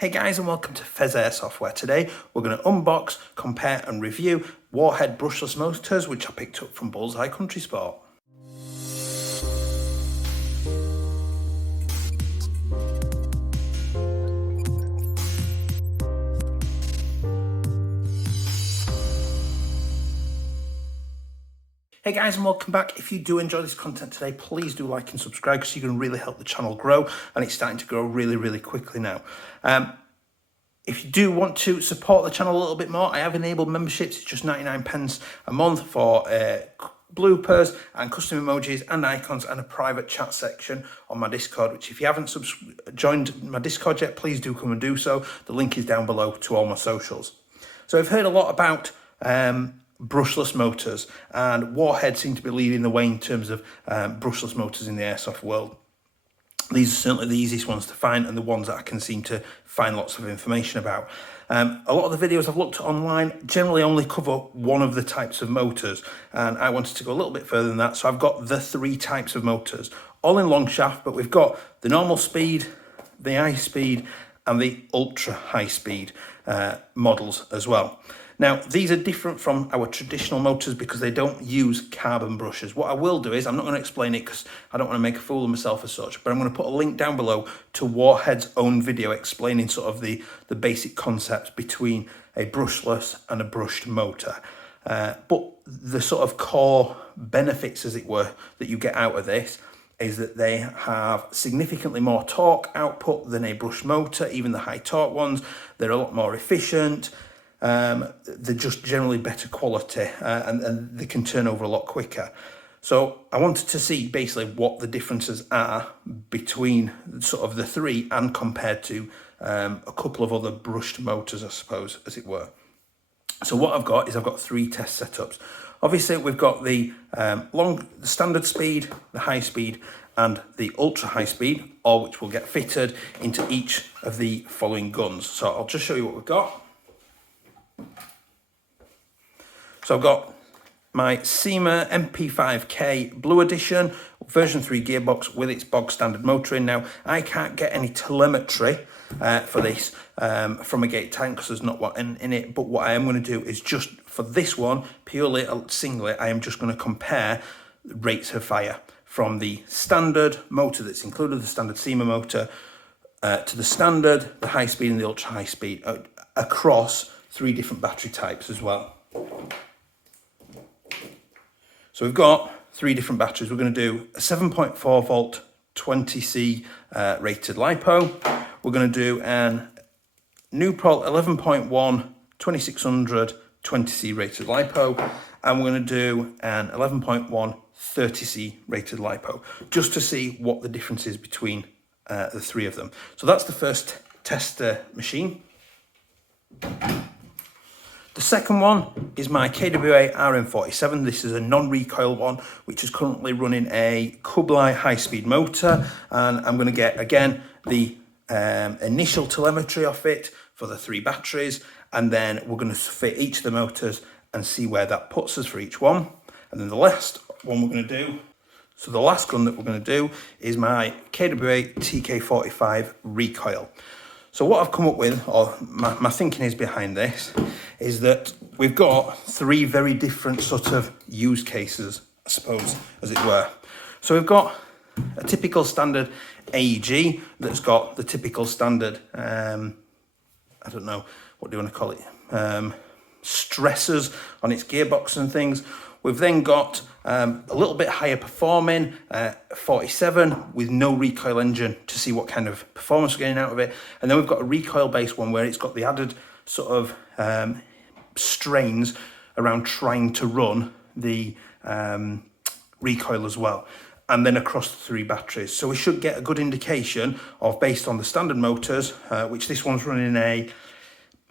Hey guys, and welcome to Pheas Airsoft, where today we're going to unbox, compare and review Warhead brushless motors which I picked up from Bullseye Country Sport. Hey guys, and welcome back. If you do enjoy this content today, please do like and subscribe because you can really help the channel grow, and it's starting to grow really quickly now. If you do want to support the channel a little bit more, I have enabled memberships. It's just 99p a month for bloopers and custom emojis and icons and a private chat section on my Discord, which if you haven't joined my Discord yet, please do come and do so. The link is down below to all my socials. So I've heard a lot about brushless motors, and Warhead seem to be leading the way in terms of brushless motors in the airsoft world. These are certainly the easiest ones to find and the ones that I can seem to find lots of information about. A lot of the videos I've looked at online generally only cover one of the types of motors, and I wanted to go a little bit further than that. So I've got the three types of motors, all in long shaft, but we've got the normal speed, the high speed, and the ultra high speed models as well. Now, these are different from our traditional motors because they don't use carbon brushes. What I will do is, I'm not going to explain it because I don't want to make a fool of myself as such, but I'm going to put a link down below to Warhead's own video explaining sort of the basic concepts between a brushless and a brushed motor. But the sort of core benefits, as it were, that you get out of this is that they have significantly more torque output than a brushed motor, even the high torque ones. They're a lot more efficient. They're just generally better quality, and they can turn over a lot quicker. So I wanted to see basically what the differences are between sort of the three and compared to a couple of other brushed motors, I suppose, as it were. So what I've got three test setups. Obviously, we've got the standard speed, the high speed, and the ultra high speed, all which will get fitted into each of the following guns. So I'll just show you what we've got. So I've got my CYMA MP5K Blue Edition, version 3 gearbox with its bog standard motor in. Now, I can't get any telemetry for this from a gate tank because there's not one in it, but what I am going to do is just for this one, purely singly, I am just going to compare rates of fire from the standard motor that's included, the standard CYMA motor, to the standard, the high speed and the ultra high speed across three different battery types as well. So we've got three different batteries. We're going to do a 7.4 volt 20C rated lipo. We're going to do an Newpol 11.1 2600 20C rated lipo, and we're going to do an 11.1 30C rated lipo, just to see what the difference is between the three of them. So that's the first tester machine. The second one is my KWA RM47. This is a non-recoil one, which is currently running a Kublai high-speed motor, and I'm going to get, again, the initial telemetry off it for the three batteries, and then we're going to fit each of the motors and see where that puts us for each one. And then the last one we're going to do, so the last gun that we're going to do is my KWA TK45 RECOIL. So what I've come up with, or my thinking is behind this, is that we've got three very different sort of use cases, I suppose, as it were. So we've got a typical standard aeg that's got the typical standard, I don't know, what do you want to call it, stressors on its gearbox and things. We've then got a little bit higher performing 47 with no recoil engine to see what kind of performance we're getting out of it. And then we've got a recoil based one where it's got the added sort of strains around trying to run the recoil as well. And then across the three batteries. So we should get a good indication of, based on the standard motors, which this one's running a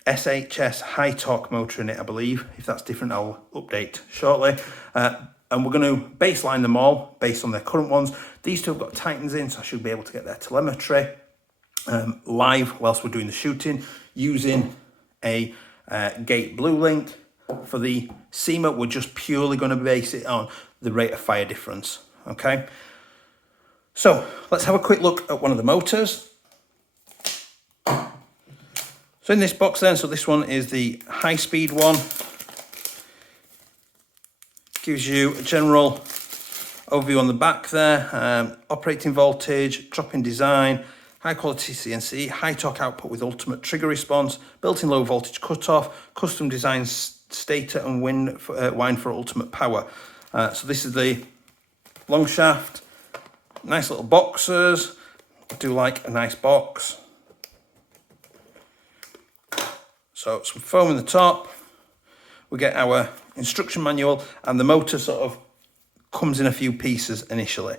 SHS high torque motor in it, I believe. If that's different, I'll update shortly. And we're going to baseline them all based on their current ones. These two have got Titans in, so I should be able to get their telemetry live whilst we're doing the shooting using a gate blue link. For the CYMA, we're just purely going to base it on the rate of fire difference. Okay, so let's have a quick look at one of the motors. So in this box then, so this one is the high speed one. Gives you a general overview on the back there, operating voltage, drop-in design, high quality CNC, high torque output with ultimate trigger response, built-in low voltage cutoff, custom design stator and wind for ultimate power. So this is the long shaft, nice little boxes. I do like a nice box. So some foam in the top. We get our instruction manual, and the motor sort of comes in a few pieces initially.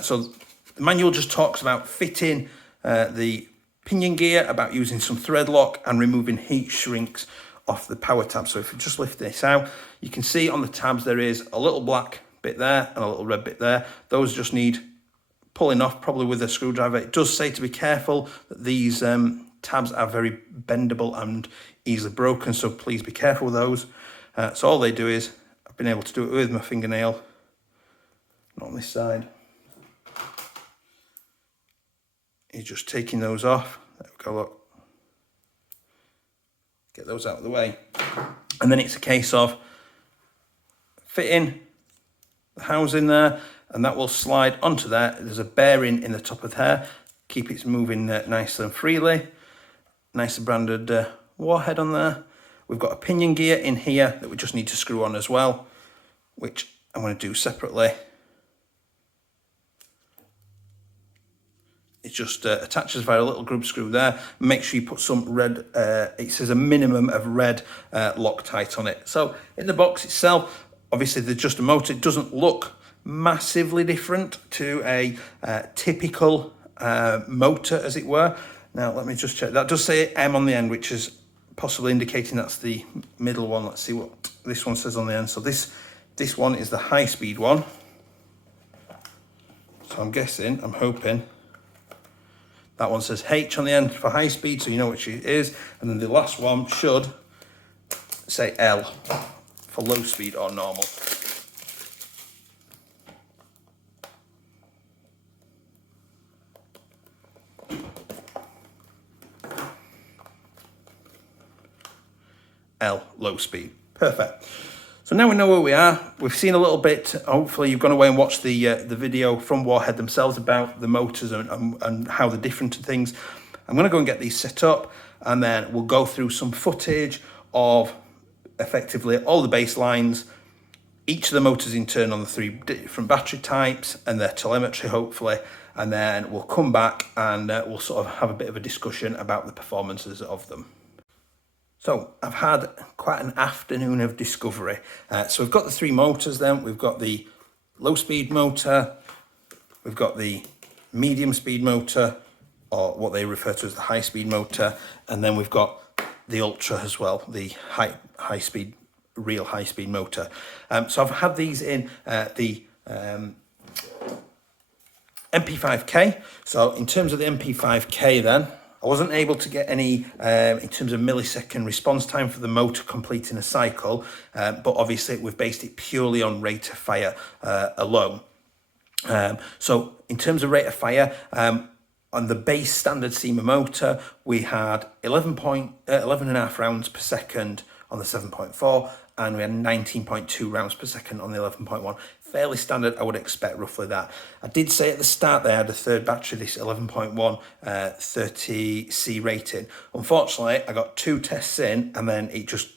So the manual just talks about fitting the pinion gear, about using some thread lock and removing heat shrinks off the power tab. So if you just lift this out, you can see on the tabs there is a little black bit there and a little red bit there. Those just need pulling off, probably with a screwdriver. It does say to be careful that these tabs are very bendable and easily broken, so please be careful with those. So all they do is, I've been able to do it with my fingernail, not on this side. You're just taking those off. There we go, look. Get those out of the way. And then it's a case of fitting the housing there, and that will slide onto there. There's a bearing in the top of there, keep it moving nicely and freely. Nicely branded Warhead on there. We've got a pinion gear in here that we just need to screw on as well, which I'm going to do separately. It just attaches via a little grub screw there. Make sure you put some red, it says a minimum of red Loctite on it. So in the box itself, obviously there's just a motor. It doesn't look massively different to a typical motor, as it were. Now let me just check. That does say M on the end, which is possibly indicating that's the middle one. Let's see what this one says on the end. So this one is the high speed one. So I'm guessing, I'm hoping, that one says H on the end for high speed, so you know which it is. And then the last one should say L for low speed or normal. L, low speed. Perfect. So now we know where we are. We've seen a little bit. Hopefully you've gone away and watched the video from Warhead themselves about the motors and how they're different to things. I'm going to go and get these set up, and then we'll go through some footage of effectively all the baselines, each of the motors in turn on the 3 different battery types and their telemetry, hopefully. And then we'll come back and we'll sort of have a bit of a discussion about the performances of them. So I've had quite an afternoon of discovery. So we've got the 3 motors then. We've got the low speed motor, we've got the medium speed motor, or what they refer to as the high speed motor, and then we've got the ultra as well, the high speed, real high speed motor. So I've had these in the MP5K. So in terms of the MP5K then, I wasn't able to get any in terms of millisecond response time for the motor completing a cycle, but obviously we've based it purely on rate of fire alone. So in terms of rate of fire, on the base standard CYMA motor, we had 11.5 rounds per second on the 7.4, and we had 19.2 rounds per second on the 11.1. Fairly standard, I would expect roughly that. I did say at the start they had a third battery, this 11.1 30C rating. Unfortunately, I got 2 tests in and then it just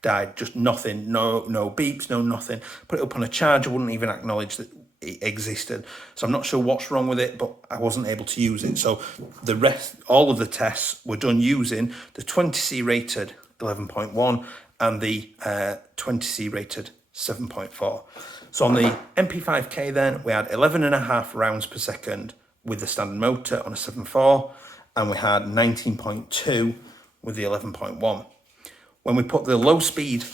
died, just nothing, no beeps, no nothing. Put it up on a charger, wouldn't even acknowledge that it existed. So I'm not sure what's wrong with it, but I wasn't able to use it. So the rest, all of the tests were done using the 20C rated 11.1 and the 20C rated 7.4. So on the MP5K then, we had 11.5 rounds per second with the standard motor on a 7.4, and we had 19.2 with the 11.1. When we put the low speed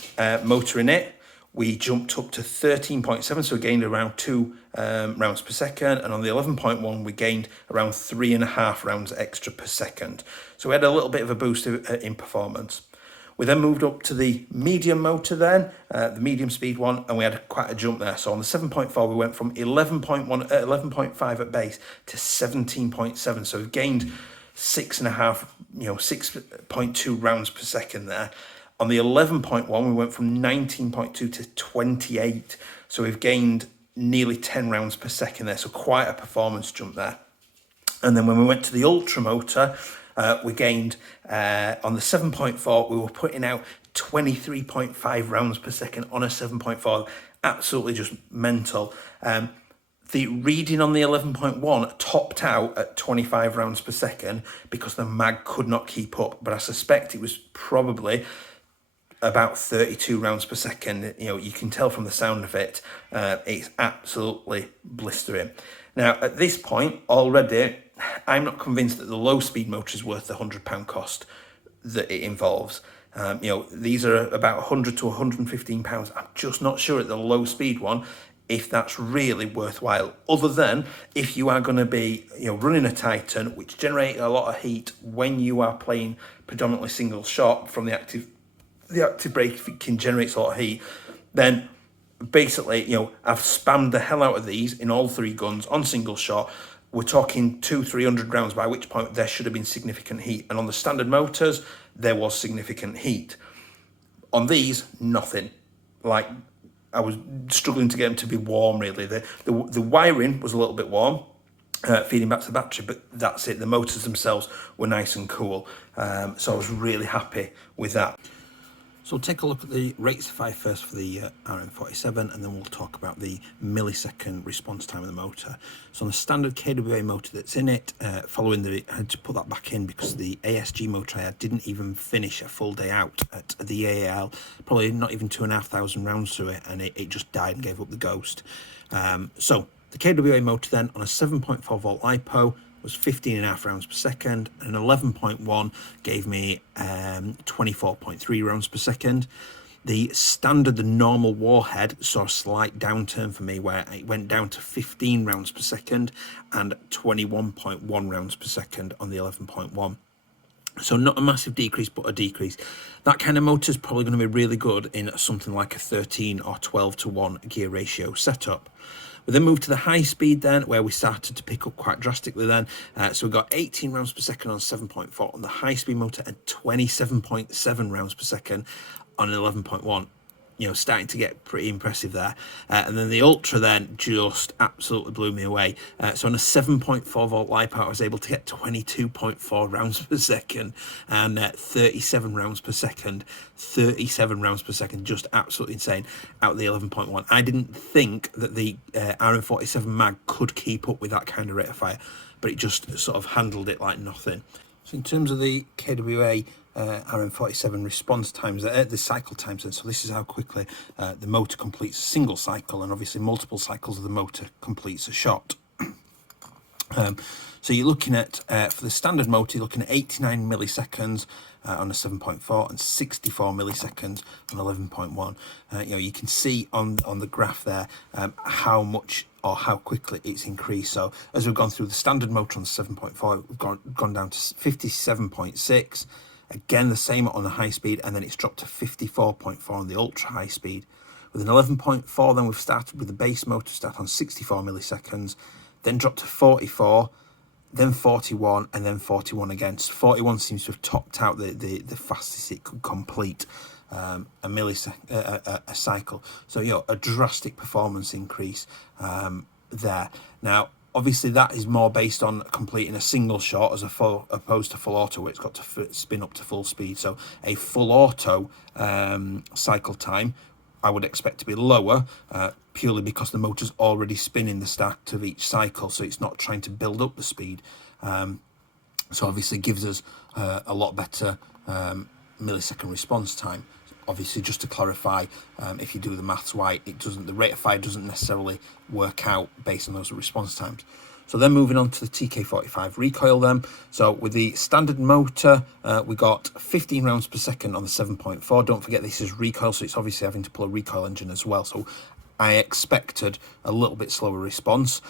motor in it, we jumped up to 13.7, so we gained around 2 rounds per second, and on the 11.1 we gained around 3.5 rounds extra per second. So we had a little bit of a boost in performance. We then moved up to the medium motor then, the medium speed one, and we had quite a jump there. So on the 7.4, we went from 11.5 at base to 17.7. So we've gained 6.2 rounds per second there. On the 11.1, we went from 19.2 to 28. So we've gained nearly 10 rounds per second there. So quite a performance jump there. And then when we went to the Ultra motor, we gained, on the 7.4, we were putting out 23.5 rounds per second on a 7.4. Absolutely just mental. The reading on the 11.1 topped out at 25 rounds per second because the mag could not keep up. But I suspect it was probably about 32 rounds per second. You know, you can tell from the sound of it, it's absolutely blistering. Now, at this point already, I'm not convinced that the low speed motor is worth the £100 cost that it involves. These are about £100 to £115. I'm just not sure at the low speed one if that's really worthwhile, other than if you are going to be running a Titan, which generates a lot of heat when you are playing predominantly single shot from the active braking generates a lot of heat, then basically, I've spammed the hell out of these in all three guns on single shot. We're talking 200-300 rounds, by which point there should have been significant heat. And on the standard motors, there was significant heat. On these, nothing. Like, I was struggling to get them to be warm, really. The wiring was a little bit warm, feeding back to the battery, but that's it. The motors themselves were nice and cool. So I was really happy with that. So we'll take a look at the rates of fire first for the RM47, and then we'll talk about the millisecond response time of the motor. So on the standard KWA motor that's in it, I had to put that back in because the ASG motor I had didn't even finish a full day out at the AAL, probably not even 2,500 rounds through it, and it just died and gave up the ghost. So the KWA motor then on a 7.4 volt lipo was 15.5 rounds per second, and an 11.1 gave me 24.3 rounds per second. The standard, the normal Warhead, saw a slight downturn for me where it went down to 15 rounds per second and 21.1 rounds per second on the 11.1. So not a massive decrease, but a decrease. That kind of motor is probably going to be really good in something like a 13 or 12 to 1 gear ratio setup. We then moved to the high speed then, where we started to pick up quite drastically then. So we got 18 rounds per second on 7.4 on the high speed motor and 27.7 rounds per second on an 11.1. Starting to get pretty impressive there. And then the Ultra then just absolutely blew me away. So on a 7.4 volt lipo, I was able to get 22.4 rounds per second and 37 rounds per second. 37 rounds per second, just absolutely insane out of the 11.1. I didn't think that the RM47 mag could keep up with that kind of rate of fire, but it just sort of handled it like nothing. So in terms of the KWA RM47 response times, the cycle times, and so this is how quickly the motor completes a single cycle, and obviously multiple cycles of the motor completes a shot. So you're looking at, for the standard motor, you're looking at 89 milliseconds on a 7.4 and 64 milliseconds on 11.1. You can see on the graph there how much or how quickly it's increased. So as we've gone through the standard motor on the 7.4, we've gone down to 57.6. Again, the same on the high speed, and then it's dropped to 54.4 on the ultra high speed. With an 11.4, then we've started with the base motor, start on 64 milliseconds, then dropped to 44, then 41, and then 41 again. So 41 seems to have topped out the fastest it could complete a cycle. So, a drastic performance increase there. Now, obviously, that is more based on completing a single shot as opposed to full auto, where it's got to spin up to full speed. So a full auto cycle time, I would expect to be lower, purely because the motor's already spinning the start of each cycle, so it's not trying to build up the speed. So obviously gives us a lot better millisecond response time. Obviously, just to clarify, if you do the maths right, the rate of fire doesn't necessarily work out based on those response times. So then moving on to the TK45 RECOIL then. So with the standard motor, we got 15 rounds per second on the 7.4. Don't forget this is recoil, so it's obviously having to pull a recoil engine as well. So I expected a little bit slower response.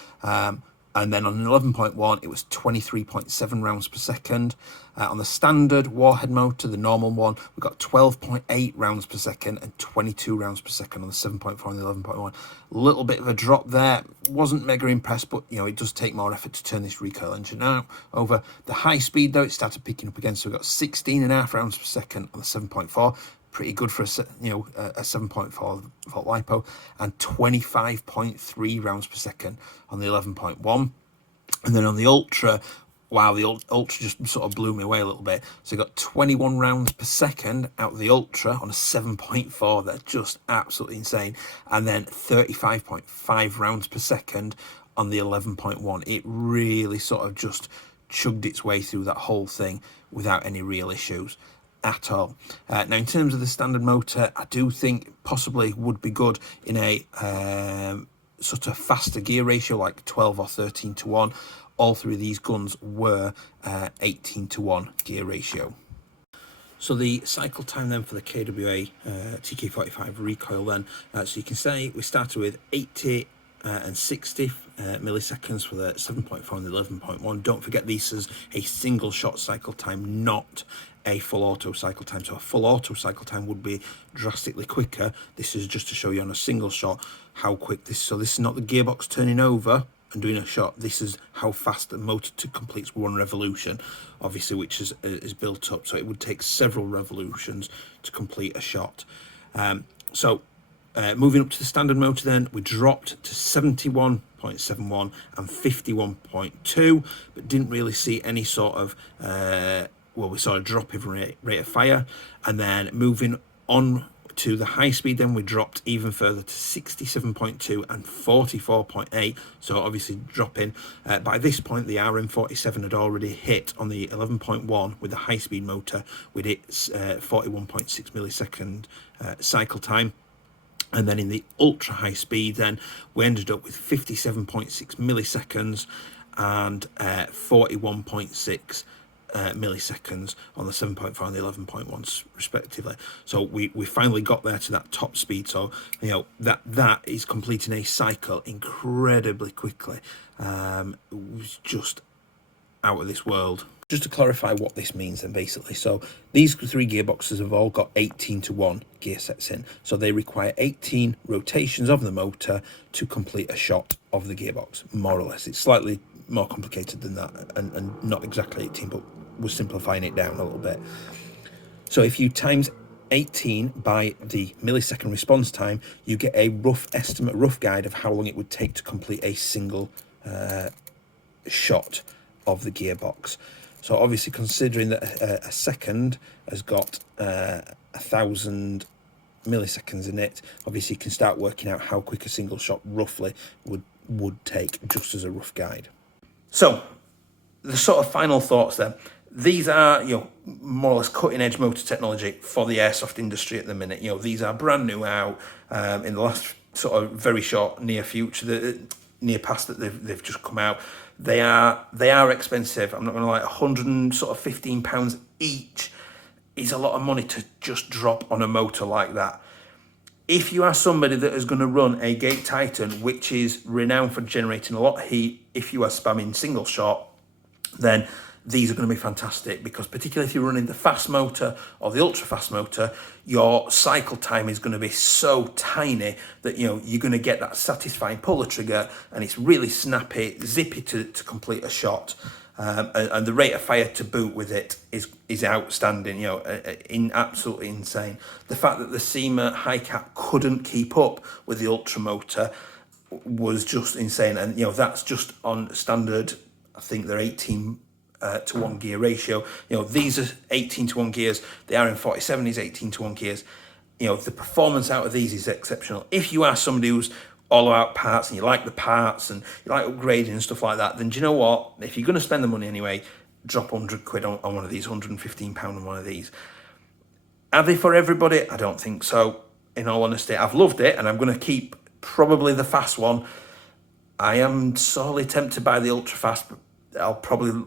And then on an 11.1, it was 23.7 rounds per second. On the standard Warhead motor, the normal one, we got 12.8 rounds per second and 22 rounds per second on the 7.4 and the 11.1. A little bit of a drop there. Wasn't mega impressed, but it does take more effort to turn this recoil engine out. Over the high speed though, it started picking up again. So we got 16.5 rounds per second on the 7.4. Pretty good for a 7.4 volt lipo, and 25.3 rounds per second on the 11.1. And then on the Ultra, wow, the Ultra just sort of blew me away a little bit. So you got 21 rounds per second out of the Ultra on a 7.4. That's just absolutely insane. And then 35.5 rounds per second on the 11.1. It really sort of just chugged its way through that whole thing without any real issues at all. Now, in terms of the standard motor, I do think possibly would be good in a sort of faster gear ratio, like 12 or 13 to 1. All three of these guns were 18 to 1 gear ratio. So the cycle time then for the KWA TK45 recoil then, so you can say we started with 80 and 60 milliseconds for the 7.4 and the 11.1. Don't forget this is a single shot cycle time, not a full auto cycle time. So a full auto cycle time would be drastically quicker. This is just to show you on a single shot how quick this. So this is not the gearbox turning over and doing a shot. This is how fast the motor completes one revolution, obviously, which is built up. So it would take several revolutions to complete a shot. Moving up to the standard motor then, we dropped to 71.71 and 51.2, but didn't really see any sort of we saw a drop in rate of fire. And then moving on to the high speed, then we dropped even further to 67.2 and 44.8. So obviously dropping. By this point, the RM47 had already hit on the 11.1 with the high speed motor with its 41.6 millisecond cycle time. And then in the ultra high speed, then we ended up with 57.6 milliseconds and 41.6 milliseconds on the 7.4 and the 11.1 respectively. So we finally got there to that top speed. So that is completing a cycle incredibly quickly. It was just out of this world. Just to clarify what this means then, basically, so these three gearboxes have all got 18 to 1 gear sets in, so they require 18 rotations of the motor to complete a shot of the gearbox, more or less. It's slightly more complicated than that, and not exactly 18, but we're simplifying it down a little bit. So if you times 18 by the millisecond response time, you get a rough estimate, rough guide of how long it would take to complete a single shot of the gearbox. So obviously, considering that a second has got 1,000 milliseconds in it, obviously you can start working out how quick a single shot roughly would take, just as a rough guide. So the sort of final thoughts then. These are, more or less cutting edge motor technology for the airsoft industry at the minute. These are brand new out in the last sort of very short near future, the near past that they've just come out. They are expensive. I'm not going to lie. £115 each is a lot of money to just drop on a motor like that. If you are somebody that is going to run a Gate Titan, which is renowned for generating a lot of heat, if you are spamming single shot, then these are going to be fantastic, because particularly if you're running the fast motor or the ultra fast motor, your cycle time is going to be so tiny that you're going to get that satisfying pull the trigger, and it's really snappy, zippy to complete a shot. And the rate of fire to boot with it is outstanding, absolutely insane. The fact that the CYMA high cap couldn't keep up with the ultra motor was just insane, and that's just on standard. I think they're 18 to 1 gear ratio. These are 18 to 1 gears. The RM47 is 18 to 1 gears. The performance out of these is exceptional. If you are somebody who's all about parts and you like the parts and you like upgrading and stuff like that, then do you know what? If you're going to spend the money anyway, drop £100 on one of these, £115 on one of these. Are they for everybody? I don't think so. In all honesty, I've loved it, and I'm going to keep probably the fast one. I am sorely tempted by the ultra fast, but I'll probably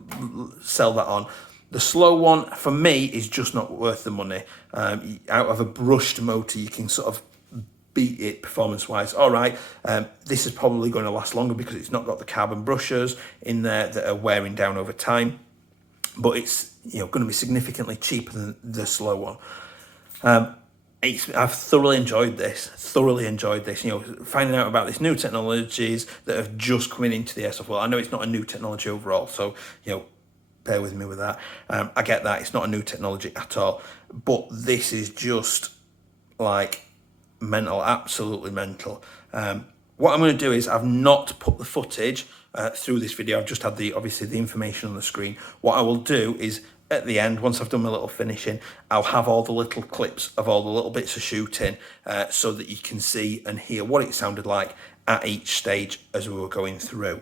sell that on. The slow one for me is just not worth the money. Out of a brushed motor, you can sort of beat it performance wise. All right, this is probably going to last longer because it's not got the carbon brushes in there that are wearing down over time, but it's, you know, going to be significantly cheaper than the slow one. I've thoroughly enjoyed this. You know, finding out about these new technologies that have just coming into the airsoft world. I know it's not a new technology overall, so, you know, bear with me with that. I get that it's not a new technology at all, but this is just like mental, absolutely mental. What I'm going to do is, I've not put the footage through this video. I've just had obviously the information on the screen. What I will do is, at the end, once I've done my little finishing, I'll have all the little clips of all the little bits of shooting, so that you can see and hear what it sounded like at each stage as we were going through.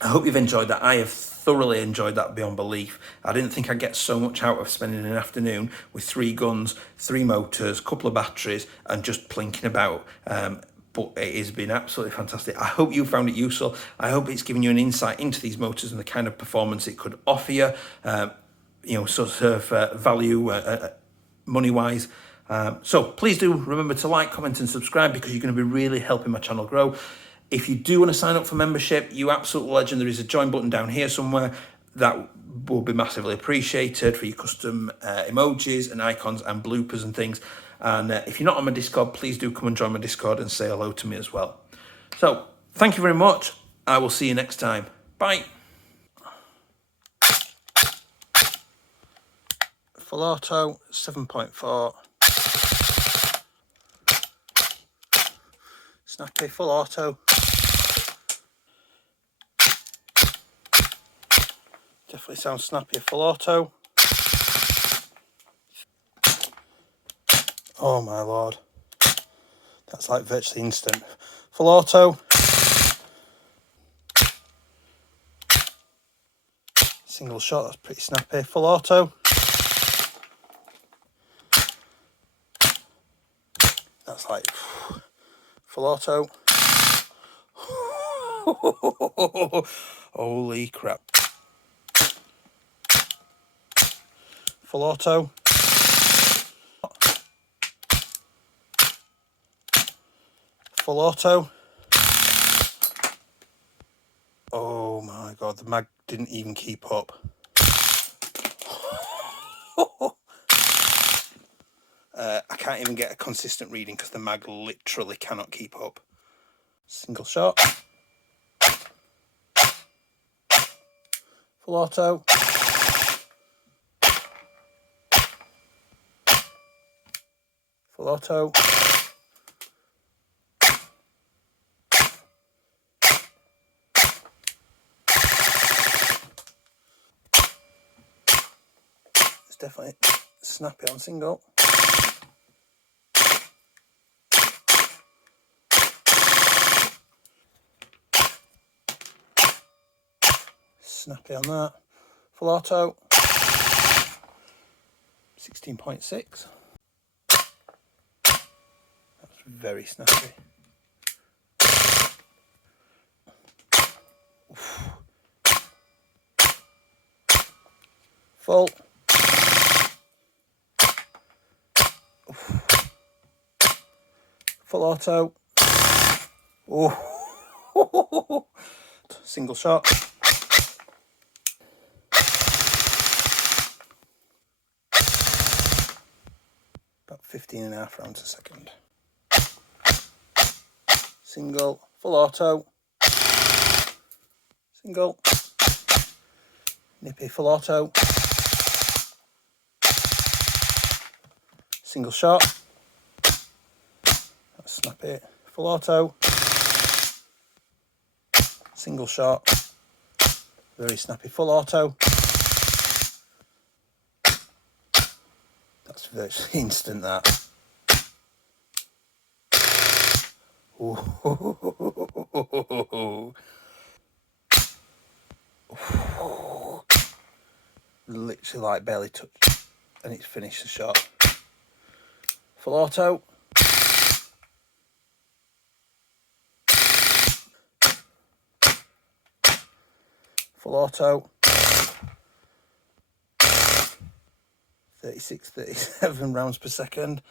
I hope you've enjoyed that. I have thoroughly enjoyed that beyond belief. I didn't think I'd get so much out of spending an afternoon with 3 guns, 3 motors, a couple of batteries, and just plinking about. But it has been absolutely fantastic. I hope you found it useful. I hope it's given you an insight into these motors and the kind of performance it could offer you, you know, sort of value money-wise. So please do remember to like, comment and subscribe, because you're going to be really helping my channel grow. If you do want to sign up for membership, you absolute legend, there is a join button down here somewhere. That will be massively appreciated for your custom emojis and icons and bloopers and things. And if you're not on my Discord, please do come and join my Discord and say hello to me as well. So thank you very much. I will see you next time. Bye. Full auto, 7.4. Snappy, full auto. Definitely sounds snappier, full auto. Oh my lord. That's like virtually instant. Full auto. Single shot, that's pretty snappy. Full auto. That's like full auto. Holy crap. Full auto. Full auto. Oh my god, the mag didn't even keep up. I can't even get a consistent reading because the mag literally cannot keep up. Single shot. Full auto. Full auto. It's definitely snappy on single. Snappy on that. Full auto. 16.6. That's very snappy. Oof. Full. Oof. Full auto. Oh. Single shot. About 15.5 rounds a second. Single, full auto. Single. Nippy, full auto. Single shot. That's snappy. Full auto. Single shot. Very snappy. Full auto. That's virtually instant, that. Ooh. Literally like barely touched and it's finished the shot. Full auto. Full auto. 36, 37 rounds per second.